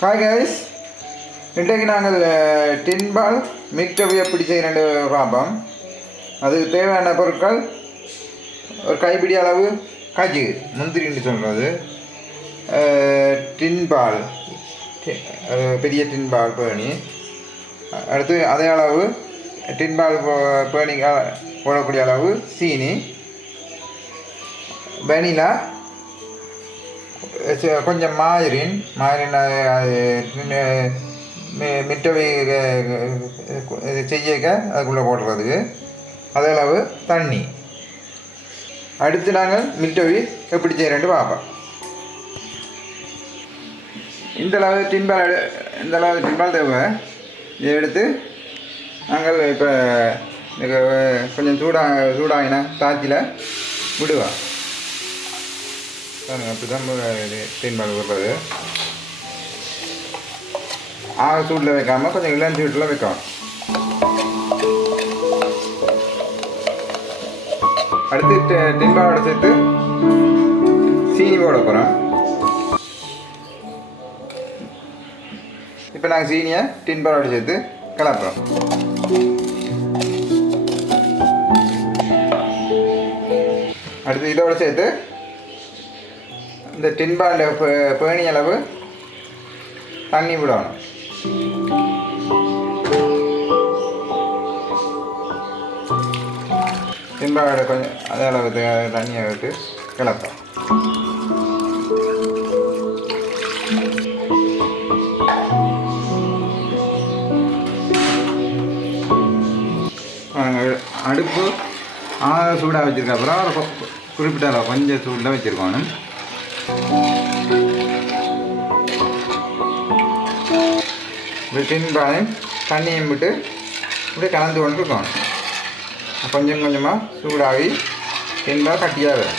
Hi guys, இன்றைக்கு நாங்கள் டின் பால் மிக்டவி எப்படி செய்யணுன்னு பார்ப்போம். அதுக்கு தேவையான பொருட்கள் ஒரு கைப்பிடி அளவு காய்ச்சி முந்திரின்னு சொல்கிறது, டின் பால் பெரிய டின் பால் பேணி, அடுத்து அதே அளவு டின் பால் பேணி போடக்கூடிய அளவு சீனி, வெனிலா, கொஞ்சம் மாயரின் மிட்டவை செய்யக்க அதுக்குள்ளே போடுறதுக்கு அதே அளவு தண்ணி. அடுத்து நாங்கள் மிட்டவி எப்படி செய்கிறேன்ட்டு பார்ப்போம். இந்த அளவு டின்பால் தேவை. இதை எடுத்து நாங்கள் இப்போ கொஞ்சம் சூடாகின தாச்சியில் விடுவோம். அப்படி தான் டின்பால் விடுறது. ஆக சூட்டில் வைக்காமல் கொஞ்சம் இளம் சூட்டில் வைக்கணும். அடுத்து டின்பாலோட சேர்த்து சீனி போட போகிறோம். இப்போ நாங்கள் சீனியை டின்பாலோட சேர்த்து கலப்புறோம். அடுத்து இதோட சேர்த்து இந்த டின்பால் பேணி அளவு தண்ணி விடணும். டின்பாலோட கொஞ்சம் அதே அளவு தண்ணியை விட்டு கிளப்போம். அடுப்பு சூடாக வச்சுருக்க அப்புறம் குறிப்பிட்ட அளவு கொஞ்சம் சூடாக வச்சுருக்கணும். டின்பாலையும் தண்ணியும் விட்டு இப்படி கலந்து கொண்டு இருக்கணும். கொஞ்சம் கொஞ்சமாக சூடாகி டின்பால் கட்டியாக வரும்.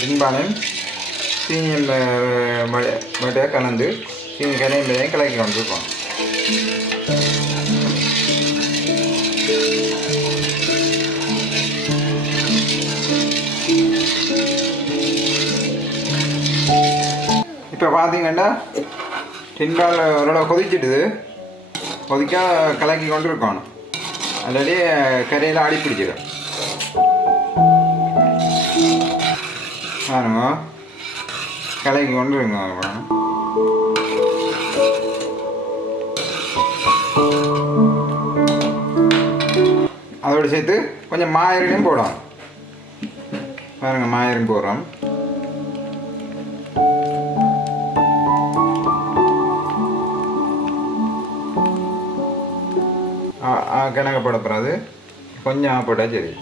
டின்பாலையும் சீனியும் மட்டையாக கலந்து சீனி கரையும் கலக்கி கொண்டு இருக்கோம். இப்போ பார்த்தீங்கன்னா டின்பால் ஓரளவு கொதிச்சிட்டுது. கொதிக்க கலக்கி கொண்டு இருக்கணும். ஆல்ரெடி கரையில் அடி பிடிச்சிடும். பாருங்க, கலக்கி கொண்டு இருங்க. அதோடு சேர்த்து கொஞ்சம் மாயரினையும் போடணும். பாருங்கள், மாயரின் போடுறோம். கணக்கு போடப்படாது, கொஞ்சம் போட்டால் சரி.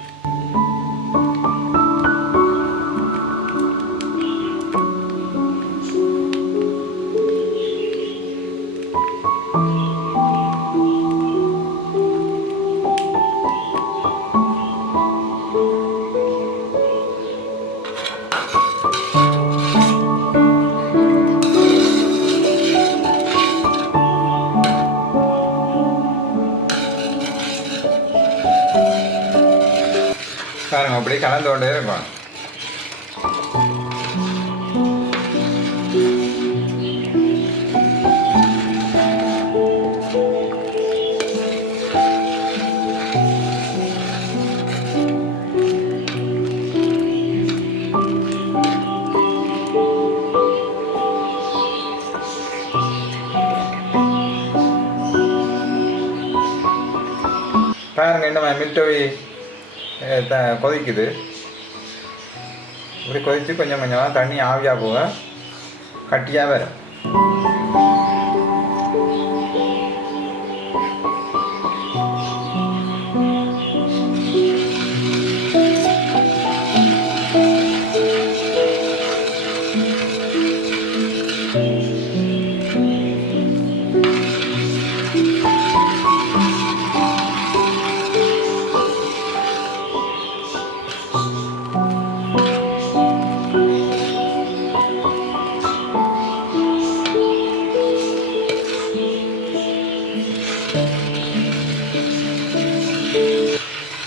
பாருங்க, அப்படியே கலந்து கொண்டே இருக்கும். பாருங்க, இந்த மிட்டவி கொதிக்குது. இப்படி கொதித்து கொஞ்சம் கொஞ்சமாக தண்ணி ஆவியாக போக கட்டியாக வரும்.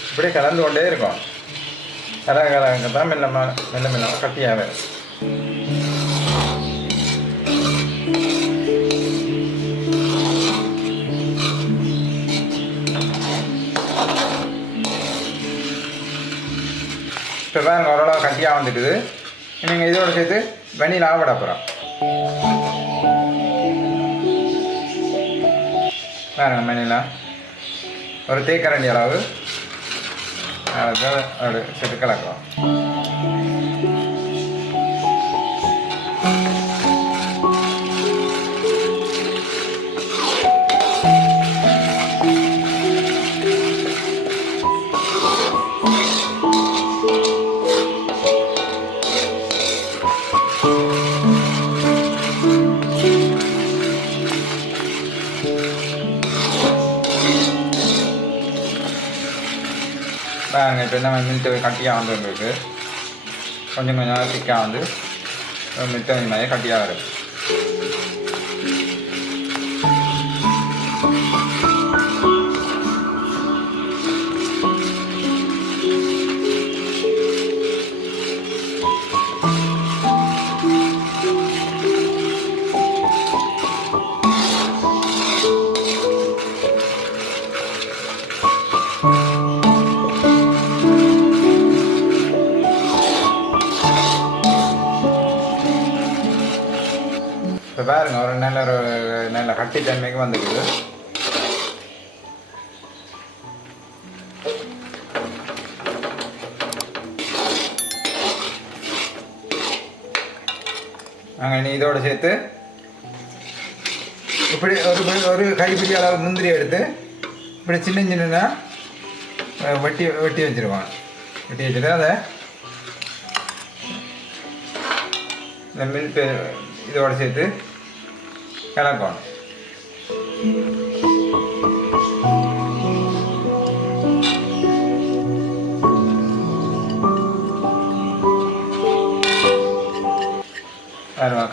இப்படி கலந்து கொண்டே இருக்கும். கலங்க தான் மெல்ல மெல்ல கட்டியாக வரும். இப்போ பாருங்க ஓரளவு கட்டியாக வந்துட்டுது. நீங்கள் இதோட சேர்த்து வெண்ணிலா விட போகிறோம். பாருங்க வெண்ணிலா ஒரு தேக்கரண்டி அளவு அதை சேர்த்து கலக்கலாம். பாருங்க இப்போ என்ன மில்ட்டு கட்டியாக வந்துருக்கு. கொஞ்சம் கொஞ்சம் திக்காக வந்து மில்ட்டு மாதிரி கட்டியாக வரும். இப்போ பாருங்க ஒரு நல்ல கட்டி தன்மைக்கு வந்துக்குது. நாங்கள் இனி இதோடு சேர்த்து இப்படி ஒரு கைப்பிடி அளவு முந்திரி எடுத்து இப்படி சின்ன வெட்டி வச்சுருவாங்க. வெட்டி வச்சுட்டு அதை இந்த மில்க் இதோடு சேர்த்து கலக்கணும்.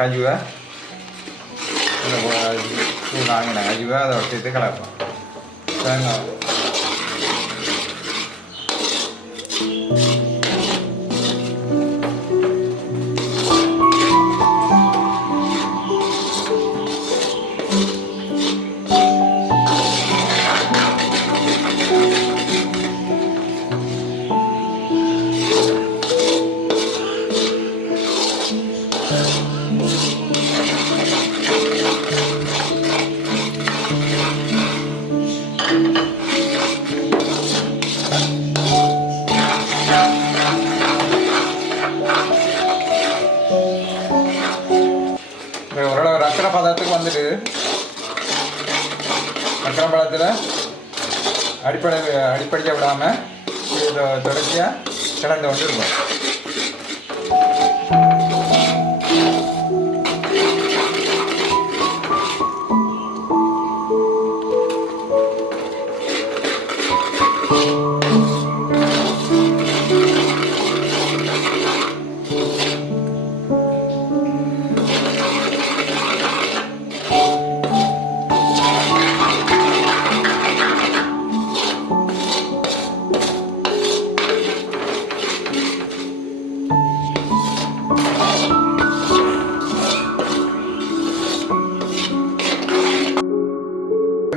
கஜுவை வாங்கின கஜுவை அதை சேர்த்து கலப்போம். ஓரளவு ரக்கரை பதத்துக்கு வந்துட்டு ரக்கரை பதத்தில் அடிப்படைக்க விடாமல் தொடர்ச்சியாக கிளந்து கொண்டு இருக்கும்.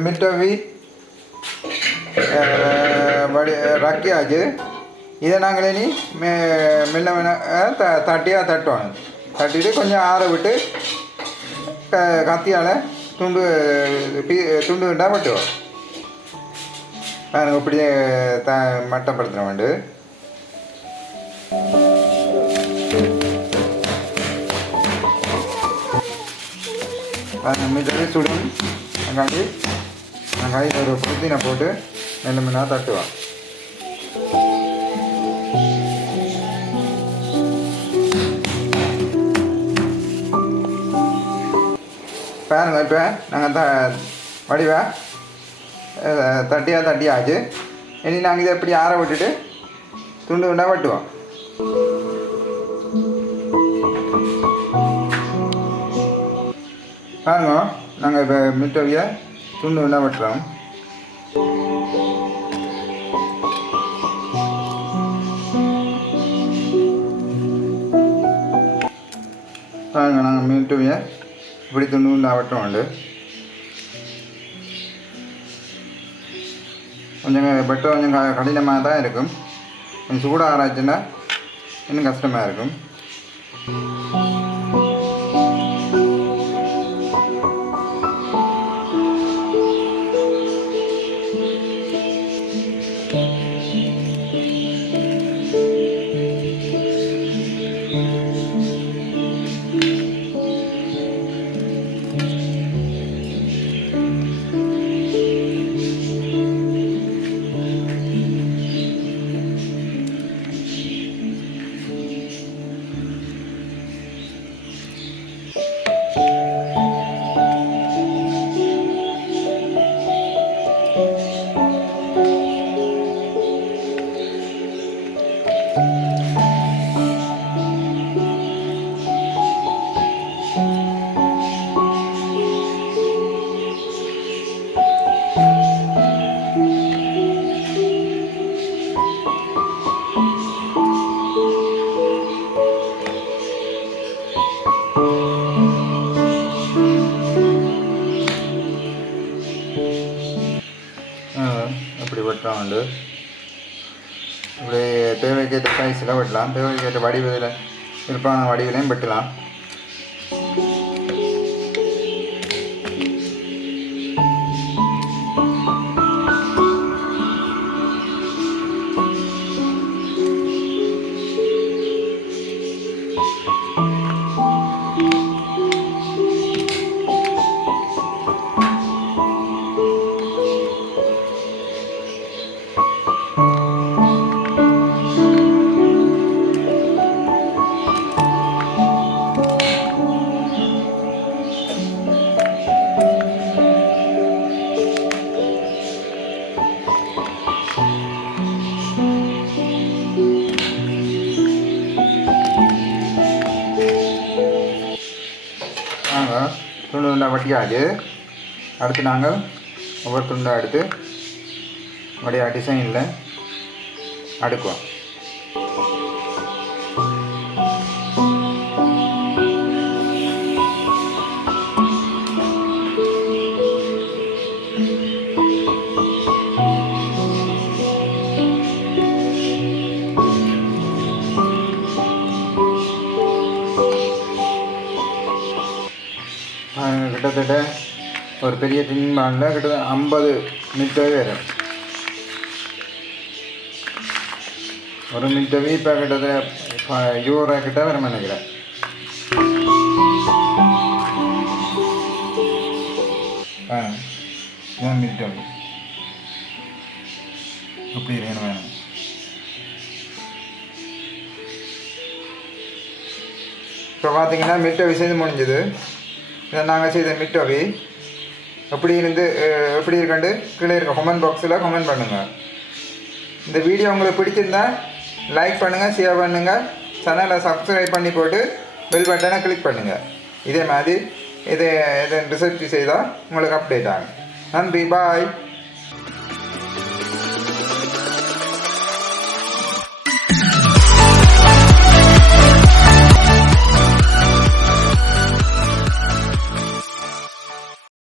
மிட்டவி ரக்கியாச்சு. இதை நாங்கள் இனி மெல்ல தட்டணும். தட்டிட்டு கொஞ்சம் ஆற விட்டு கத்தியால் துண்டு விட்டால் பட்டுவோம். நாங்கள் இப்படியே மட்டப்படுத்துகிற வேண்டு. மிட்டவி சுடும் வெங்காயம் ஒரு புதினா போட்டு மெல்ல தட்டுவான். பாருங்க இப்போ நாங்கள் வடிவா தட்டியாச்சு. இனி நாங்கள் இதை எப்படி ஆற விட்டுட்டு துண்டு துண்டாக வெட்டுவோம். பாருங்க நாங்கள் இப்போ மிட்டவியை துண்டு துண்டாக வெட்டுறோம். பாருங்க நாங்கள் மிட்டவியை இப்படி துண்டு துண்டாக வெட்டுறோம். கொஞ்சம் வெட்ட கொஞ்சம் கடினமாக தான் இருக்கும். கொஞ்சம் சூடாக ஆராய்ச்சுன்னா இன்னும் கஷ்டமாக இருக்கும். இப்படி வெட்டுறோம். இப்படி தேவைக்கேற்ற சைஸில் வெட்டலாம். தேவைக்கேற்ற வடிவில் விருப்பமான வடிவிலையும் வெட்டலாம். நாங்கள் துண்டு துண்டாக வட்டியாச்சு. அடுத்து நாங்கள் ஒவ்வொரு துண்டாக எடுத்து வடியா டிசைனில் அடுக்குவோம். கிட்டத்தட்ட ஒரு பெரிய டின் பானில் கிட்டத்தட்ட 50 மிட்டவே வரும். ஒரு மிட்டவே இப்போ கிட்டத்தட்ட €100 கிட்ட வரும் நினைக்கிறேன். மிட்டவே அப்படி வேணும். இப்போ பார்த்தீங்கன்னா மிட்டவி செய்து முடிஞ்சது. இதை நாங்கள் செய்த மிட்டவி எப்படி இருக்குண்டு கீழே இருக்க கமெண்ட் பாக்ஸில் கமெண்ட் பண்ணுங்கள். இந்த வீடியோ உங்களுக்கு பிடிச்சிருந்தா லைக் பண்ணுங்கள், ஷேர் பண்ணுங்கள், சேனலை சப்ஸ்கிரைப் பண்ணி போட்டு பெல் பட்டனை கிளிக் பண்ணுங்கள். இதே மாதிரி இதை ரிசர்ச் செய்தால் உங்களுக்கு அப்டேட் ஆகும். நன்றி, பாய்.